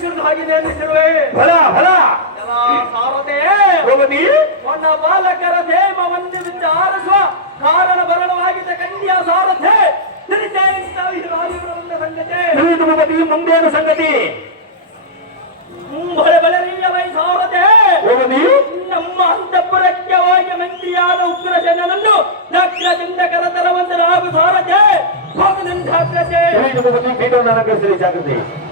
ಶುದ್ಧವಾಗಿದೆ ಅನ್ನಿಸಿರುವೆ ಬಾಲಕರ ದೇಮ ಒಂದು ವಿಚಾರಿಸುವ ಕಾರಣ ಬರಣವಾಗಿದ್ದ ಕನ್ಯಾ ಸಾರಥೆ. ಸಂಗತಿ. ಮುಂದೇನು ಸಂಗತಿ? ಮುಂಬಳೆ ಬಲರಿಯ ವೈ ಸಾರಥೆ. ಭವನಿ ನಮ್ಮ ಅಂತಃಪುರಕ್ಕೆ ಹೋಗಿ ಮಂತ್ರಿಯಾದ ಉಗ್ರ ಜನರನ್ನು ನಕ್ರದಿಂದ ಕರತರವಂತ ನಾವು ಸಾರಥೆ. ಹೋಗದಂತ ಜಾಗೃತಿ.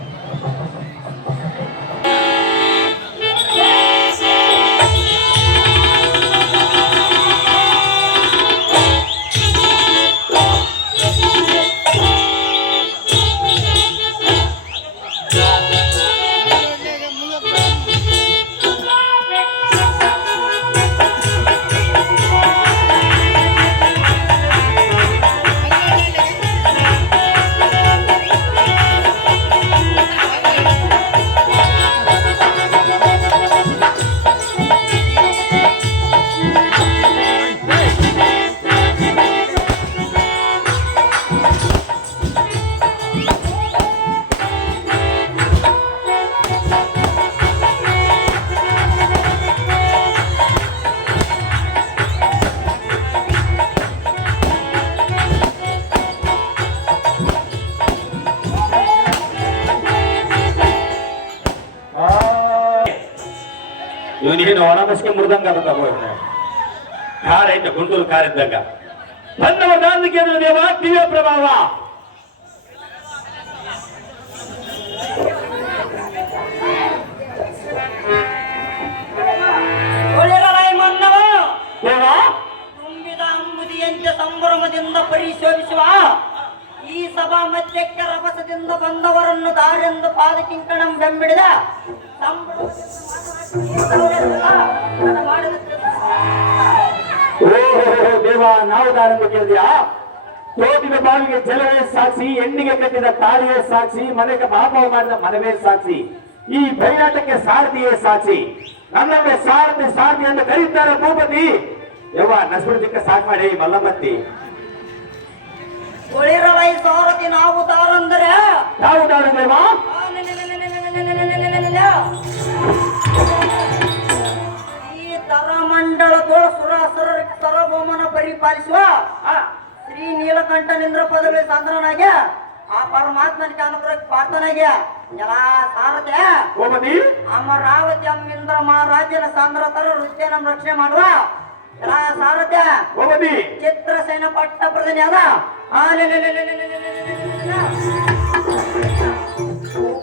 ಹೋಗ್ದಂಗ ಕಾರ್ ಐತೆ ಗುಂಡೂರು ಕಾರ್ ಇದ್ದಂಗ. ಬಂದವ ಗಾಂಧಿಗೆ ದೇವ ದಿವ್ಯ ಪ್ರಭಾವ. ಬಾಳಿಗೆ ಜಲವೇ ಸಾಕ್ಷಿ ಹೆಣ್ಣಿಗೆ ಕಟ್ಟಿದ ತಾಳಿಯೇ ಸಾಕ್ಷಿ ಮನೆಗೆ ಪಾಪ ಮಾಡಿದ ಮನವೇ ಸಾಕ್ಷಿ ಈ ಬಯಲಾಟಕ್ಕೆ ಸಾರಥಿಯೇ ಸಾಕ್ಷಿ ನನ್ನನ್ನು ಸಾರಥಿ ಸಾರಥಿ ಅಂತ ಕರೀತಾರೆ ಭೂಪತಿ ಯವ್ವ ನಸ್ಬಿಡದಕ್ಕೆ ಸಾಕ್ ಮಾಡಿ ಮಲ್ಲಮತ್ತಿ ಒಳಿರವೈ ಸಾರಥಿ ನಾವು ತಾರಂದರೆ ನಾವು ತಾರಂದ್ರವಾ ಈ ತರ ಮಂಡಳದೊಳ ಸುರಾಸುರ ಸರಭೌಮನ ಪರಿಪಾಲಿಸುವ ಶ್ರೀ ನೀಲಕಂಠ ನಿಂದ್ರ ಪದವಿ ಸಾಂದ್ರನಾಗ್ಯ ಆ ಪರಮಾತ್ಮನಿಗೆ ಅನುಗ್ರಹ ಪಾತ್ರನಾಗ್ಯ ಎಲ್ಲಾ ಸಾರತೆ ಅಮರಾವತಿ ಅಮ್ಮಿಂದ್ರ ಮಹಾರಾಜನ ಸಾಂದ್ರ ತರ ನಮ್ ರಕ್ಷಣೆ ಮಾಡುವ ಎಲ್ಲಾ ಸಾರತೆ ಚಿತ್ರಸೇನ ಪಟ್ಟ ಪ್ರಧಾನಿ ಅದ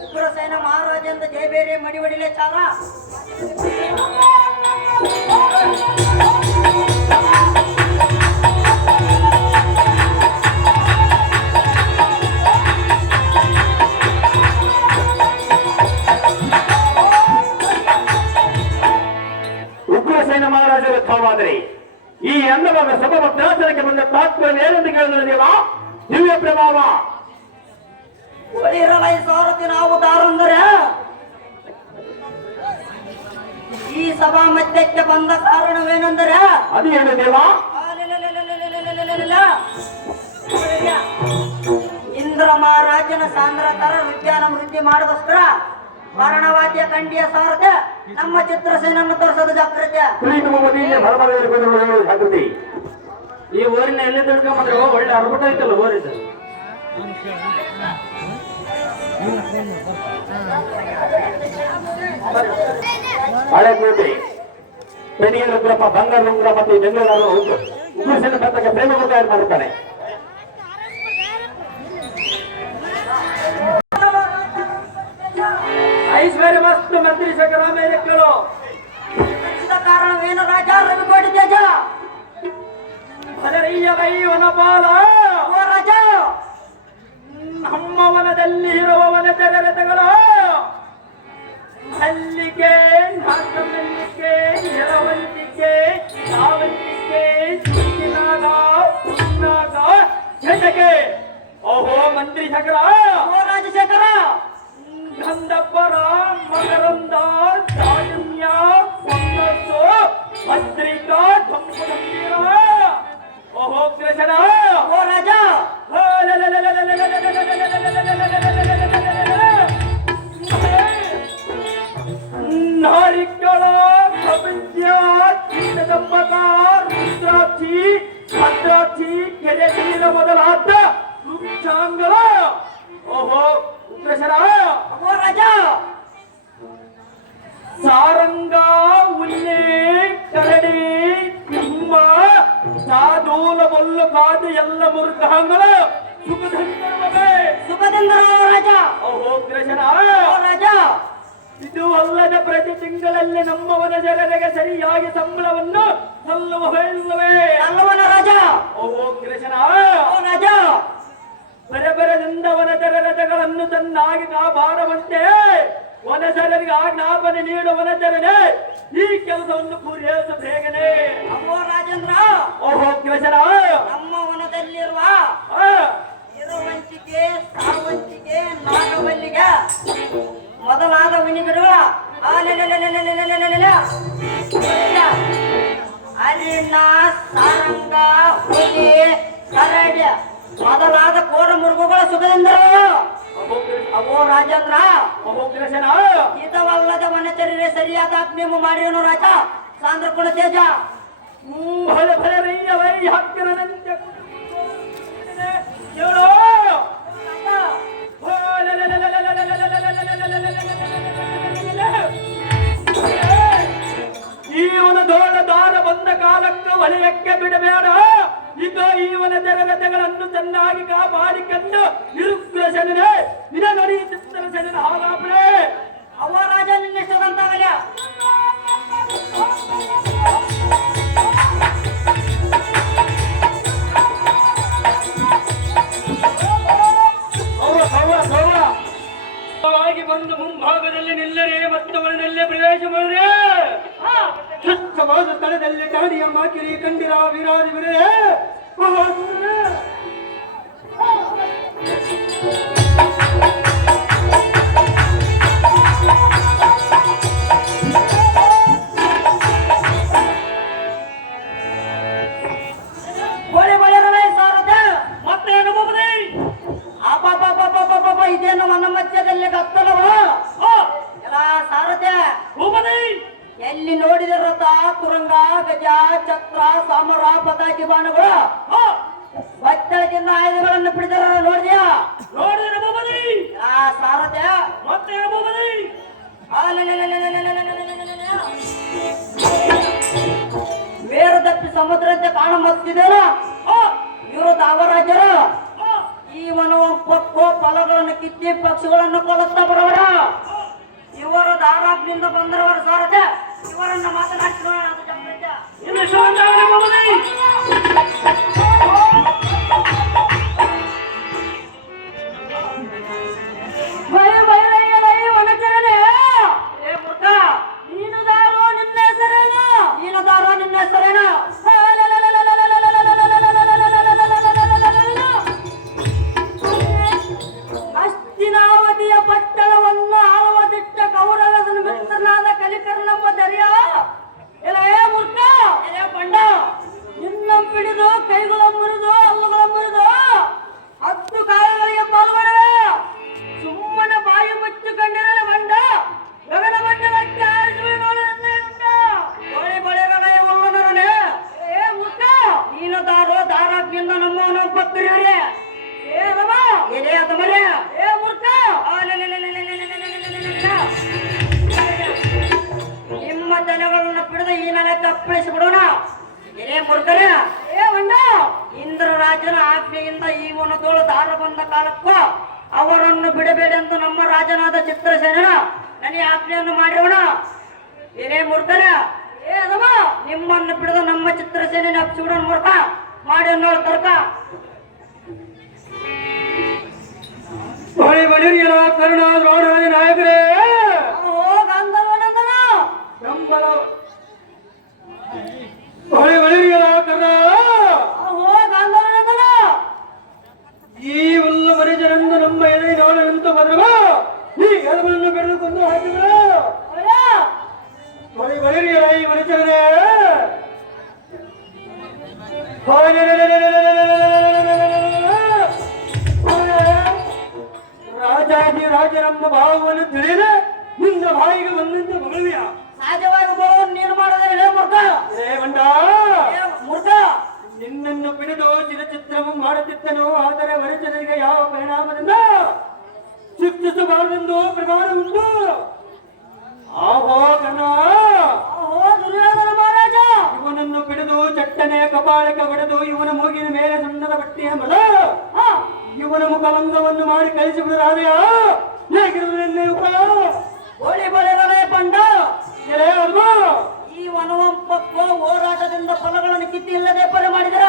ಉಗ್ರಸೇನ ಮಹಾರಾಜ ಅಂತ ಜಯಬೇರಿ ಮಡಿ ಒಡಿಲೆ ಚಾಲ ಸಿದ್ಧವಾದರೆ ಈ ಎಲ್ಲವನ್ನ ಸಭವ ಜ್ಞಾನಕ್ಕೆ ಬಂದ ತಾತ್ಪರ್ಯ ಏನೆಂದು ಕೇಳಿದ್ರಲ್ಲ ದಿವ್ಯ ಪ್ರಭಾವ. ನಾವು ದಾರಂದರೆ? ಈ ಸಭಾ ಮಧ್ಯಕ್ಕೆ ಬಂದ ಕಾರಣವೇನೆಂದರೆ? ಅದು ಏನು ದೇವ? ಇಂದ್ರ ಮಹಾರಾಜನ ಸಾಂದ್ರ ತರ ವಿಜ್ಞಾನ ವೃದ್ಧಿ ಮಾಡದಸ್ತ್ರ ಮರಣವಾದ್ಯ ಕಂಡಿಯ ಸಾರಥ ನಮ್ಮ ಚಿತ್ರಸೇನನ್ನು ತೋರಿಸೋದು ಜಾಗೃತಿ ಕುಳಿತು ಮೋದಿಯ ಭರಭರ ಜಾಗೃತಿ. ಈ ಊರಿನ ಎಲ್ಲಿ ತಿಳ್ಕೊಂಬಂದ್ರೆ ಒಳ್ಳೆ ಅರ್ಬುಟ ಐತಲ್ಲ ಊರಿದ ಹಳೆಕೋಟೆ ಬೆನಿಯರ್ ಉಗ್ರಪ್ಪ ಬಂಗಾರ ಉಗ್ರ ಮತ್ತು ಬೆಂಗಳೂರು ಉಗ್ರಸೇನ ಬಂದಾಗ ಪ್ರೇಮ ಉಗ್ರ ಏರ್ಪಡುತ್ತಾನೆ ಸಿದ್ದರಾಮಯ್ಯ ಕೇಳು ಕಾರಣವೇನು ರಾಜ ರವಿಕೋಟಿ ತೇಜ ಭದರಿಯ ದೈವನ ಬಾಲ. ಓ ರಾಜ! ನಮ್ಮ ವನದಲ್ಲಿ ಇರುವ ವನಚರತೆಗಳ ಹಲ್ಲಿಗೆ ನಾಗಮಲ್ಲಿಗೆ ಎಳವಂತಿಗೆ ಯಾವಂತಿಗೆ ಸುತ್ತಿನಾಗ ಸುತ್ತಿನಾಗ ಜೊತೆಗೆ ಓಹೋ ಮಂತ್ರಿ ಶಕರ! ಓ ರಾಜಶೇಖರ! கந்த பரான் மகரந்தால் தாயும் யா சந்தோஷோ பத்ரிகா தம்புடம் வீரா ஓஹோ கிருஷ்ணா ஓ ராஜா நாரிக்கலா பிரபஞ்சா தம்பகார் ருத்ராட்சி ಭದ್ರಾಕ್ಷಿ ಕೆರೆ ನೀರ ಮೊದಲಾದ ವೃಕ್ಷಾಂಗಳ ಓಹೋ ಉಗ್ರಶರ ಸಾಧೂಲ ಮೊಲ್ಲು ಕಾದು ಎಲ್ಲ ಮೃಗಾಂಗಳ ಸುಖದಂತರವೇ ಸುಖದಿಂದ ರಾಜ. ಓಹೋ ಗ್ರಶನ ರಾಜ. ಇದು ಅಲ್ಲದ ಪ್ರತಿ ತಿಂಗಳಲ್ಲಿ ನಮ್ಮವನ ಜನರಿಗೆ ಸರಿಯಾಗಿ ಸಂಬಳವನ್ನು ಸಲ್ಲುವವೇ ಅಲ್ಲವನ ರಾಜ. ಓಹೋ ಕೃಷ್ಣ ಅಗೋ ರಾಜ. ಬರಬರದಿಂದ ವನಜರ ರಥಗಳನ್ನು ತನ್ನಾಗಿ ಕಾಪಾಡುವಂತೆ. ಆ ಜ್ಞಾಪನೆ ನೀಡುವ ವನಚರನೆ ಈ ಕೆಲಸವನ್ನು ಪೂರೈಸು ಬೇಗನೆ ಅಮ್ಮೋ ರಾಜೇಂದ್ರ ಓಹೋ ಕೃಷ್ಣ ನಮ್ಮ ವನದಲ್ಲಿರುವ ಇರುವಂಚಿಕೆ ಸಾವಂಚಿಕೆ ನಾಗವಲ್ಲಿಗೆ ಮೊದಲಾದ ಮನಿಗರು ಅಲ್ಲಿನ ಸಾರಂಗ ಹುಲಿ ಕರಡಿ ಮೊದಲಾದ ಕೋರ ಮುರುಗುಗಳ ಸುಖದಿಂದ ಓಹೋ ಕೃಷ್ಣ ಅವೋ ರಾಜೇಂದ್ರ, ಹಿತವಲ್ಲದ ವನಚರ್ಯೆ ಸರಿಯಾದ ನೀವು ಮಾಡಿರೋನು ರಾಜ. ಸಾಂದ್ರ ಕುಣ ತೇಜ. ಒಂದು ಬಹಳ ರೈಯ ವೈ ಹತ್ತಿರನಂತೆ ಹೇಳೋ ಈವನ ದೋಳ ದಾರ ಬಂದ ಕಾಲಕ್ಕೆ ವಲಯಕ್ಕೆ ಬಿಡಬೇಡ. ಈಗ ಈವನ ಜನರತೆಗಳನ್ನು ಚೆನ್ನಾಗಿ ಕಾಪಾಡಿಕೊಂಡು ನಿರುಗ್ರಸನೇ ನಿನ ನೋಡಿ ಚಿತ್ರಸನ ಹಾಗಾಪಣೆ ಅವ ರಾಜ. ಆಗಿ ಬಂದು ಮುಂಭಾಗದಲ್ಲಿ ನಿಲ್ಲರೆ ಮತ್ತು ಒಳನಲ್ಲೇ ಪ್ರವೇಶ ಮಾಡಿದ್ರೆ ಸ್ವಚ್ಛವಾದ ಸ್ಥಳದಲ್ಲಿ ಗಾಡಿಯ ಮಾಕಿರಿ ಕಂಡಿರ ವಿರಾಜ ಬಿರೆ ಎಲ್ಲಾ ಸಾರದೆ. ಭೂಪದೇ ಎಲ್ಲಿ ನೋಡಿದ ರಥ ತುರಂಗ ಗಜ ಛತ್ರ ಸಾಮರ ಪತಾಕಿ ಬಾಣಗಳು? ಬತ್ತಳದಿಂದ ಆಯುಧಗಳನ್ನು ಬಿಡಿದಾರ ನೋಡಿದ್ಯಾ ನೋಡಿ ಅನುಭವದೇ ಆ ಸಾರಥ್ಯ ಮತ್ತೆ ಅನುಭವದೇ ಬೇರು ತಪ್ಪಿ ಸಮುದ್ರಂತೆ ಕಾಣ ಮತ್ತಿದೇನ ಇವರು ದಾವರಾಜರು ಈ ವನವ ಪಕ್ಕೋ ಫಲಗಳನ್ನು ಕಿತ್ತಿ ಪಕ್ಷಿಗಳನ್ನು ಕೊಲ್ಲುತ್ತಾ ಬರವರ ಇವರು ದಾರಾಬ್ನಿಂದ ಬಂದರವರ ಸಾರದೆ ಇವರನ್ನ ಮಾತನಾಡಿಸಿ ಆಜ್ಞೆಯನ್ನು ಮಾಡಿರೋಣ. ಏನೇ ಮೂರ್ಖರ. ಏ ಅದಮ್ಮ ನಿಮ್ಮನ್ನು ಬಿಡದ ನಮ್ಮ ಚಿತ್ರಸೇನೆ ಅಪ್ಸಿಬಿಡೋಣ ಮೂರ್ಖ. ಮಾಡಿ ಅನ್ನೋ ತರ್ಕ. ಹೊಳೆ ಕರುಣ ದ್ರೋಣಾದಿ ನಾಯಕರೇ. ಬೆಂಬಲ ಹೊಳೆ ಈ ಉಲ್ಲ ಮನುಜರನ್ನು ನಮ್ಮ ಎದೆ ನಾಳೆಂತ ಬರುವ ಈ ಎಲವನ್ನು ಬೆಳೆದುಕೊಂಡು ಹಾಕಿದ್ರು? ಅಯ್ಯ ಹೊಳೆ ಬಳಿರಿಯರ ಈ ಮನುಷ್ಯರೇ ರಾಜಾಜಿ ರಾಜರಮ್ಮ ಭಾವವನ್ನು ತಿಳಿದ ನಿನ್ನ ಬಾಯಿಗೆ ಬಂದಂತೆ ಮಗಳಿಯ ಸಹಜವಾಗಿ ಬರೋ ನೀನು ಮಾಡೋದೇ ಹೇಳ ಮೂರ್ಖ. ಏ ಬಂಡ ಮುರ್ತ ನಿನ್ನನ್ನು ಬಿಡದು ಚಿರಚಿತ್ರವು ಮಾಡುತ್ತಿದ್ದನು ಆದರೆ ವರಿಷ್ಠರಿಗೆ ಯಾವ ಪರಿಣಾಮದಿಂದ ಶಿಕ್ಷಿಸಬಾರದೆಂದು ಪ್ರಮಾಣ ಉಂಟು. ಆಹೋ ಕಣ ಮಹಾರಾಜ. ಇವನನ್ನು ಬಿಡದು ಚಟ್ಟನೆ ಕಪಾಳಕ್ಕೆ ಹೊಡೆದು ಇವನ ಮೂಗಿನ ಮೇಲೆ ಸಣ್ಣದ ಬಟ್ಟೆಯ ಮಲ. ಹಾ. ಇವನ ಮುಖಭಂಗವನ್ನು ಮಾಡಿ ಕಳಿಸಿಬಿಡರಾದೆಯಾ ಹೇಗಿರುವುದನ್ನೇ ಉಪಾಯ ಓಳಿ ಬಳೆಗಳೇ ಪಂಡ? ಈ ವನವಂಪಕ್ಕೂ ಹೋರಾಟದಿಂದ ಫಲಗಳನ್ನು ಕಿತ್ತಿ ಇಲ್ಲದೆ ಪರಿ ಮಾಡಿದ್ರ?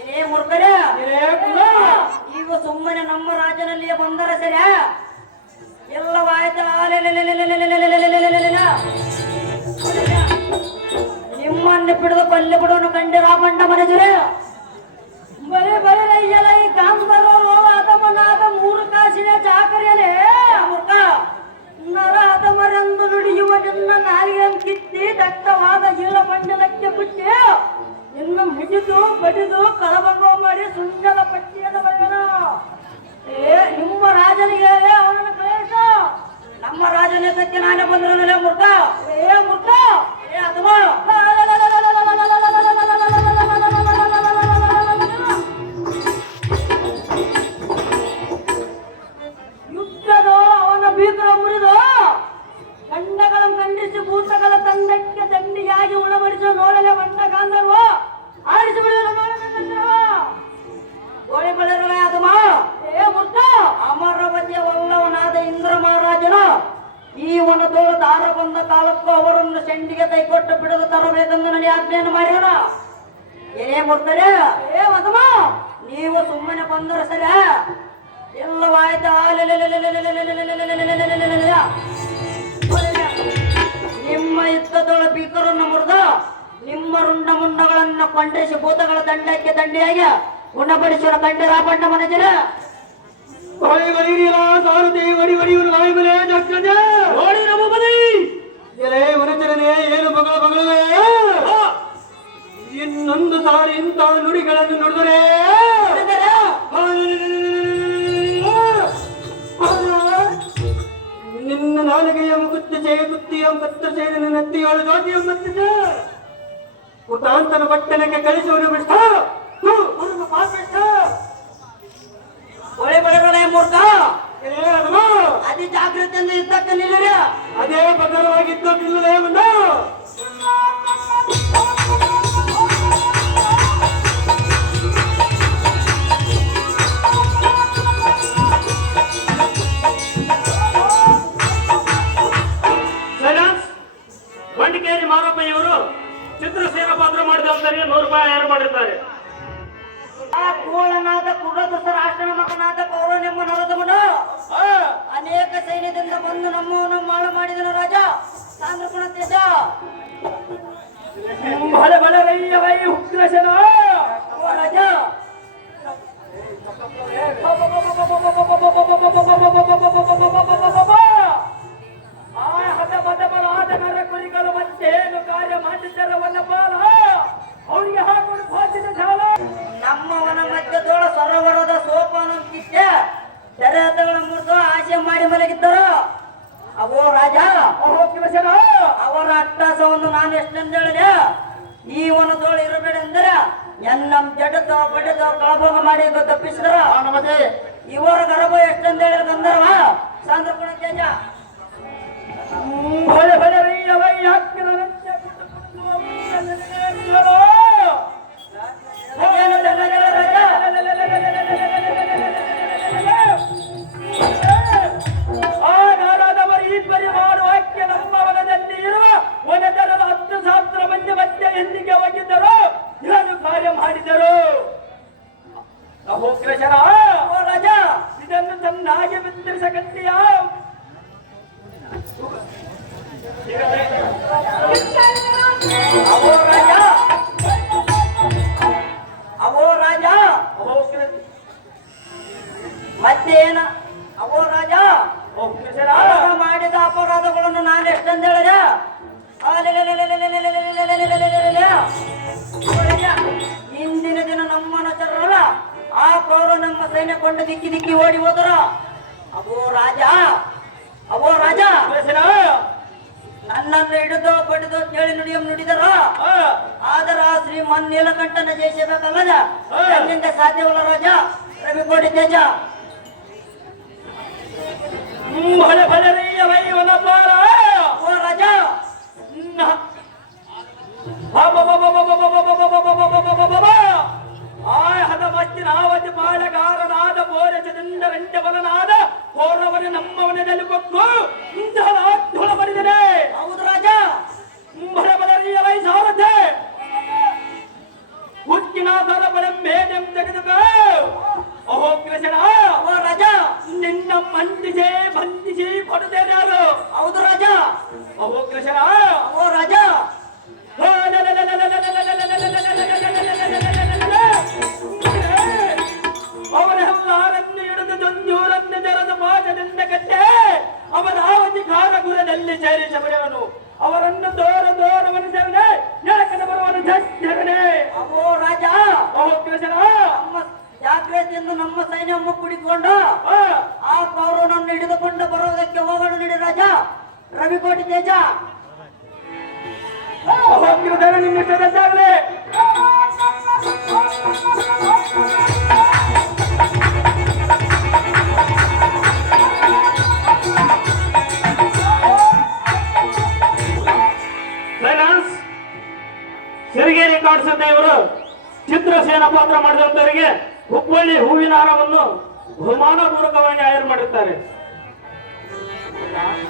ಏನೇ ಮೂರ್ಖರೇ. ಈಗ ಸುಮ್ಮನೆ ನಮ್ಮ ರಾಜ್ಯದಲ್ಲಿಯೇ ಬಂದರೆ ಸರಿಯಾ? ಎಲ್ಲವಾಯ್ತು ನಿಮ್ಮನ್ನು ಬಿಡದು ಪಲ್ಲೆ ಬಿಡೋನು ಕಂಡಿ ರಾಮಣ್ಣ ಮನಜರೇ ಬರೀ ಬರೀ ಎಲ್ಲ ಈ ಕಾಮಗಾರರು ಅದಮನಾದ ಮೂರು ಕಾಸಿನ ಚಾಕರಿಯಲ್ಲಿ ಮೂರ್ಖ ನರ ಅದಮರೆಂದು ನುಡಿಯುವ ನಿನ್ನ ನಾಲಿಗೆಯನ್ನು ಕಿತ್ತಿ ದಟ್ಟವಾದ ಜೀವ ಮಂಡಲಕ್ಕೆ ಬಿಟ್ಟು ಇನ್ನು ಮಿಡಿದು ಬಡಿದು ಕಳಭಂಗ ಮಾಡಿ ಸುಂದರ ಪಟ್ಟಿಯನ್ನು ಬರೆಯಣ ಏ ನಿಮ್ಮ ರಾಜನಿಗೆ ಅವನನ್ನು ಕಳಿಸ ನಮ್ಮ ರಾಜನ ಕತ್ತಿ ನಾನೇ ಬಂದ್ರೆ ಮುರ್ತ ಏ ಮುರ್ತ ಏ ಅದಮ. ಆಜ್ಞೆಯನ್ನು ಮಾಡಿರೋಣ. ಏನೇ ಬರ್ತಾರೆ ಏ ಮಧುಮ ನೀವು ಸುಮ್ಮನೆ ಬಂದರೆ ಸರಿ. ಎಲ್ಲವಾಯ್ತಾ? ನಿಮ್ಮ ಯುದ್ಧದೊಳ ಭೀಕರನ್ನು ಮುರಿದ ನಿಮ್ಮ ರುಂಡ ಮುಂಡಗಳನ್ನು ಕೊಂಡಿಸಿ ಭೂತಗಳ ದಂಡಕ್ಕೆ ದಂಡಿಯಾಗಿ ಗುಣಪಡಿಸುವ ಕಂಡಿರ ರಾಪಣ್ಣ ಮನಜರ ಏನು ಬಗಳ ಬಗಳುವೆ ಇನ್ನೊಂದು ಸಾರಿ ಇಂತಹ ನುಡಿಗಳನ್ನು ನೋಡಿದರೆ? ನಿನ್ನ ನಾಲಿಗೆಯ ಮುಗುತ್ತ ಜಯ ಕುತ್ತಿಯ ಕತ್ತ ಸೇರಿ ನನ್ನ ಎತ್ತಿಯೋಳು ಜ್ಯೋತಿಯ ಮತ್ತಿದೆ ಕುಟಾಂತನ ಪಟ್ಟಣಕ್ಕೆ ಕಳಿಸುವನು ಬಿಷ್ಟ. ಒಳ್ಳೆ ಬಳೆಗಳ ಮೂರ್ಖ? ಅತಿ ಜಾಗೃತಿಯಿಂದ ಇದ್ದಕ್ಕೆ ನಿಲ್ಲಿರಿ ಅದೇ ಬದಲವಾಗಿದ್ದು ಬಿಲ್ಲಲೇ ಮುಂದ. ಕೂಳನಾದ ಕುಡದಸರ ಆಶ್ರಮ ಮಗನಾದ ಕೌರನೆಂಬ ನರದಮನ ಅನೇಕ ಸೈನ್ಯದಿಂದ ಬಂದು ನಮ್ಮವನ್ನು ಮಾಳ ಮಾಡಿದನು ರಾಜ. ಸಾಂದ್ರಪುಣ ತೇಜ. ಬಳ. You are. ನೀಲಕಂಠನ ಜಯಿಸಬೇಕಲ್ಲದ ಬೇಕಲ್ಲದ ನನ್ನಿಂದ ಸಾಧ್ಯವಲ್ಲ ರಾಜ ರವಿಕೋಟಿ ತೇಜ ಭಲೆ ಭಲೆ ರೀಯ ವೈವನ ದ್ವಾರ ಓ ರಾಜ ಆಯ ಹತಮಸ್ತಿ ನಾವತಿ ಬಾಳಗಾರನಾದ ಬೋರಚದಿಂದ ವೆಂಟವಲನಾದ ಕೋರವನ ನಮ್ಮವನ ತಲುಪಕ್ಕೂ ಇಂತಹ ನಾಧುಳ ಬರಿದರೆ ಹೌದು ರಾಜ ಭಲೆ ಭಲೆ ರೀಯ ವೈ ಸಾರಥೆ उत्किनादरपरं भेदं जगदगौ ರಾಜ ರವಿಕೋಟಿ ತೇಜ. ಅಹೋ ನಿಮ್ಮ ಫೈನಾನ್ಸ್ ಸಿರಿಗೇರಿ ಕಾಡ್ಸತ್ತೆ ಇವರು. ಚಿತ್ರಸೇನ ಪಾತ್ರ ಮಾಡಿದಂತವರಿಗೆ ಹುಬ್ಬಳ್ಳಿ ಹೂವಿನ ಹಾರವನ್ನು ಬಹುಮಾನ ಪೂರ್ವಕವಾಗಿ ಆಯರ್ ಮಾಡಿರ್ತಾರೆ. الله